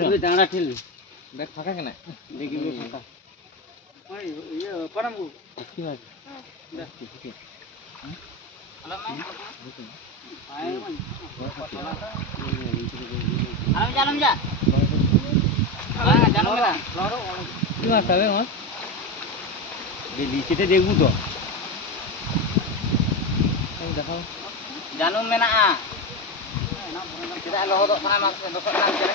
তুমি দাঁড়া ঠেল। ব্যাগ ফাঁকা কেন? দেখি ফাঁকা। ইয়ে পড়ামু কি আছে আমি জানাম যা। জানাম না কি মাছ হবে মাছ লিচিতে দেখব তো। দেখাও। Ganun menaa. Tidak lohodok sana mas, dosok lang kira.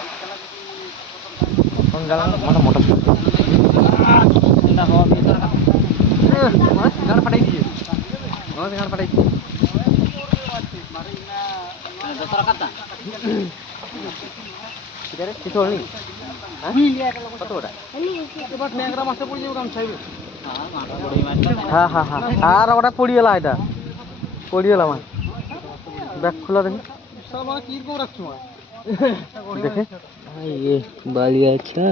Kung jalan mana motor sih? Tidak kau bisa. Eh, mas, jangan pada ini. Mas, jangan pada ini. Dosok kata. Kita ada kita ni. Hah? Betul dah. Cepat negara masuk punya orang cahaya. হ্যাঁ হ্যাঁ হ্যাঁ আর ওটা পড়িয়ে এটা পড়িয়ে আমার bag খোলা দেখি কি রকম রাখছো দেখে ये बाली अच्छा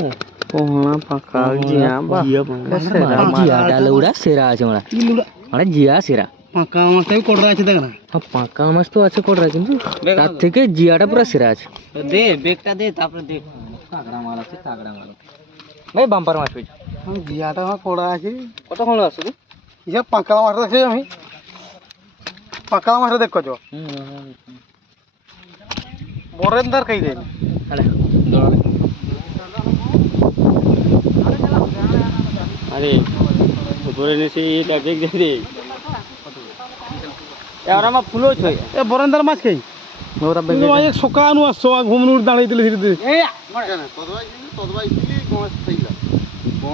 পোহনা পাকা জিয়া বাহ জিয়া ডালুড়া সেরা আছে আমরা মানে জিয়া সেরা পাকা মাছটা কোড়া আছে দেখ না হ্যাঁ পাকা মাছ তো আছে কটরা কিন্তু তার থেকে জিয়াটা পুরো সেরা আছে দে বেগটা দে তারপরে দেখ তাগড়া মাল আছে তাগড়া মাল ভাই বাম্পার মাছ পেয়েছি জিয়াটা আমার কোড়া আছে কতক্ষণ লাগছে তুই ইসব পাকা মাছটা দেখছি আমি বরেন্দার কাই দেন আরে ধরে। নিছি এটা দেখ দেখ দে। আর আমার ফুলও ছয় এ বরেন্দার মাছ খাই। ওরা তুমি মাঝে সকানু আসছো ঘুমনুর দাঁড়াই দিলে সেটাতে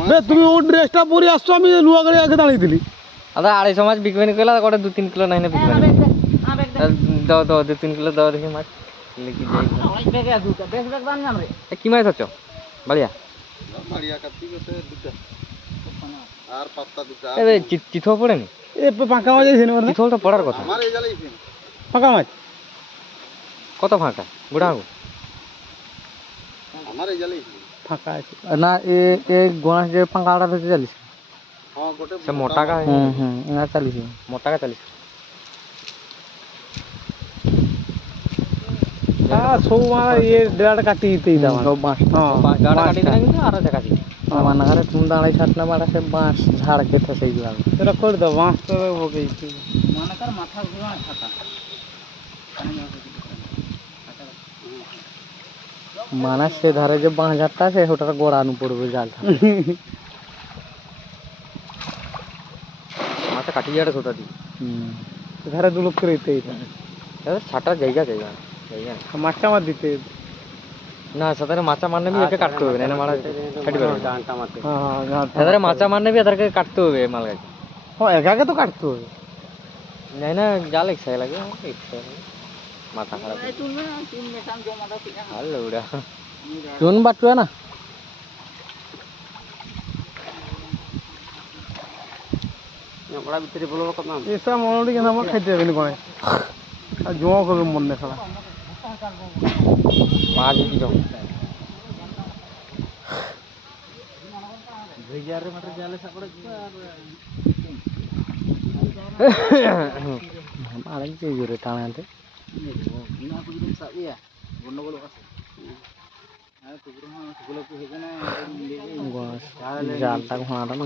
বে তুমি ও ড্রেসটা পরে আসছো আমি লুয়া গাড়ি আগে দাঁড়িয়ে দিলি। আদা আড়াইশো মাছ বিকবে না কইলা কটা দু তিন কিলো নাই না বিকবে না দাও দাও দু তিন কিলো দাও দেখি মাছ। এ কি মাছ আছো? বাড়িয়া? এ বে, চি- চিথো পড়েনি এ ফাঁকা মাছ আছে না চিথলটা পড়ার কথা। ফাঁকা মাছ? কত ফাঁকা? বুড়া ফাঁকা আছে। না এ এ গণেশ যে পাঙ্কাটা ধরতে চালিস সে মোটা কা হুম হুম না চালিস মোটা কা চালিস হ্যাঁ সৌ মারা ইয়ে ডেলাটা কাটি দিতেই দাম বাঁশ হ্যাঁ, গাড়া বাঁশটা। কাটি দিলে কিন্তু আরও দেখা যাবে আমার নাগারে তুমি দাঁড়াই ছাট না বাড়া সে বাঁশ ঝাড় কেটে সেই যাবে এটা করে দাও বাঁশ তো বকেছি মানা সে ধারে যে বাঁশ ঝাড়টা আছে ওটার গোড়ানো পড়বে জাল মাথা কাটি যাবে ওটা দিয়ে ধারে দু লোক করে দিতেই এবার ছাটা জায়গা জায়গা জায়গা মাছটা আমার দিতে না সাধারে মাছা মারলে বি একে কাটতে হবে না মারা ছাড়ি পারবে না। হ্যাঁ হ্যাঁ সাধারে মাছা মারলে বি এদেরকে কাটতে হবে মাল গাছ হ্যাঁ একাকে তো কাটতে হবে নাই না জাল একসাথে লাগে একসাথে লাগে। মাথা খারাপ হ্যালো উড়া চুন বাটুয়া না। এসব মনে কিন্তু আমার খাইতে যাবেনি কোনে? আর জমা করবে মন দেখা মাছ কি যাও। মারা গেছে জোরে টানাতে জালটা ঘোড়াটা না।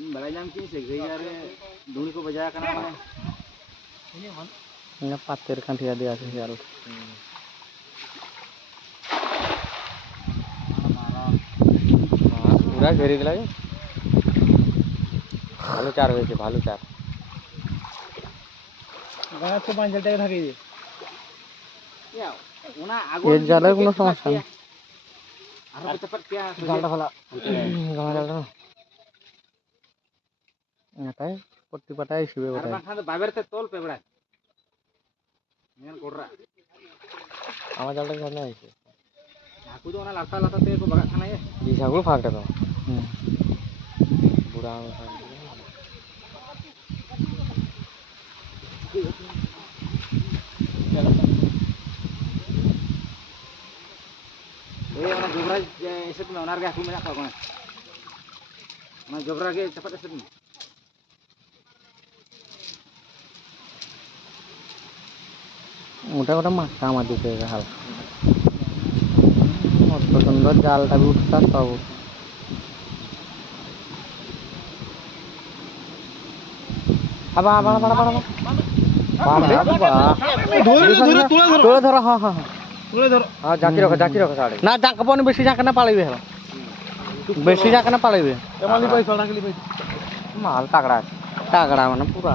মারে আপনি আসতে মিষ্টি মোটরা বড়াই জাম কি সে গইয়ারে ধুড়ি কো বাজা কানা মানে না পাতের কাঠিয়া দিয়ে আছে জাল পুরা ঘেরে দিলা যে ভালো চার হয়েছে ভালো চার গাছ তো পাঁচ টাকা থাকে যে ওনা এর জালের কোনো সমস্যা নেই আর চাপাত কিয়া জালটা ভালো গামা জালটা ನೆಟಾಯ್ ಪಟ್ಟಿ ಪಟಾಯ್ ಶಿವೆ ಬಟಾಯ್ ಬಾಬೆರ್ತೆ ತೋಲ್ ಪೆಬಡ ನೀನ್ ಕೊಡ್ರ ಅವ ಜಲ್ದ ಗನೆ ಐತಿ ನಾಕು ದೋನ ಲತಾ ಲತಾ ತೇ ಕೋ ಬಗ ಖಾನ ಏ ಈ ಸಾಗು ಫಾಕ್ಟ ತೋ ಬುಡಾ Jobra esok mana harga aku minat kau kau. Mana jobra ke cepat esok ni. মোটা মোটা মাথা আমার দিতে হাল। অত সুন্দর জালটা উঠতা সব আবার আবার আবার আবার ধরে। ধরো হ্যাঁ হ্যাঁ Boleh dor. হ্যাঁ জাকি রাখো জাকি রাখো সাড়ে। না জাঁকা পানি বেশি জাঁকা না পালাইবে বেশি জাঁকা না পালাইবে. মাল তাগড়া আছে। তাগড়া মানে পুরা।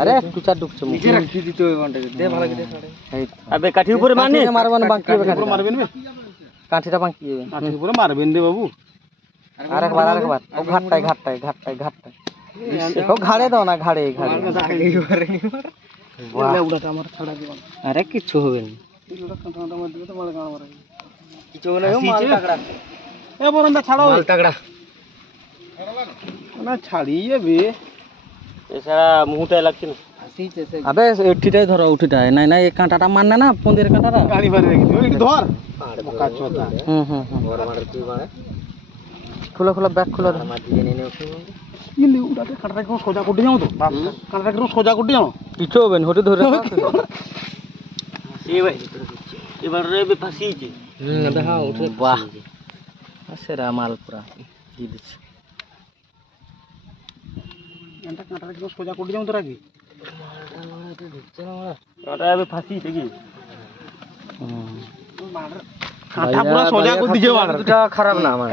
আরে একটু চার ঢুকছে নিজে রাখতে দিতে হবে ঘন্টাকে দে ভালো করে আবে কাঠি উপরে মারনি? কাঠিটা মারবো না বাকি হবে পুরো মারবেন কাঠিটা বাকি হবে আঠি পুরো মারবেন রে বাবু। আরেকবার আরেকবার। ও ঘাটটায় ঘাটটায় ঘাটটায় ঘাটটায়। ও ঘাড়ে দাও না ঘাড়ে ঘাড়ে। বাহ। উড়াটা আমার ছাড়া দিবা আরে কিচ্ছু হবে না। কিছু হবে না ও মাল তাগড়া এ বরন্দা ছাড়ো মাল তাগড়া না ছাড়িয়ে বে। এছাড়া মুহূর্তে লাগছে না। ফasice সে আবে এটিটাই ধরো উঠিটাই। নাই নাই এই কাঁটাটা না না পন্দির কাঁটাটা? গাড়ি মারে রেখে দিও একটু ধর। বোকা চোদা হুম হুম হুম। খুলো খুলো ব্যাগ খুলো। ইলি উড়াতে কাঁটাটা কেউ সোজা করতে যাও তো। কাঁটাটা কেউ সোজা করতে যাও। কিছু হবে না। হটে ধরে এবার এবার রেবে ফাঁসিয়েছে বাহ। সেরা মাল পুরা। দিয়ে দিচ্ছে। এটা কাঁটাটা কেউ সোজা করে যাও তোরা কি ওটা এবে ফাঁসি কি? হুম। কাঁটা পুরো সোজা করে দিছে দুটা খারাপ না আমার।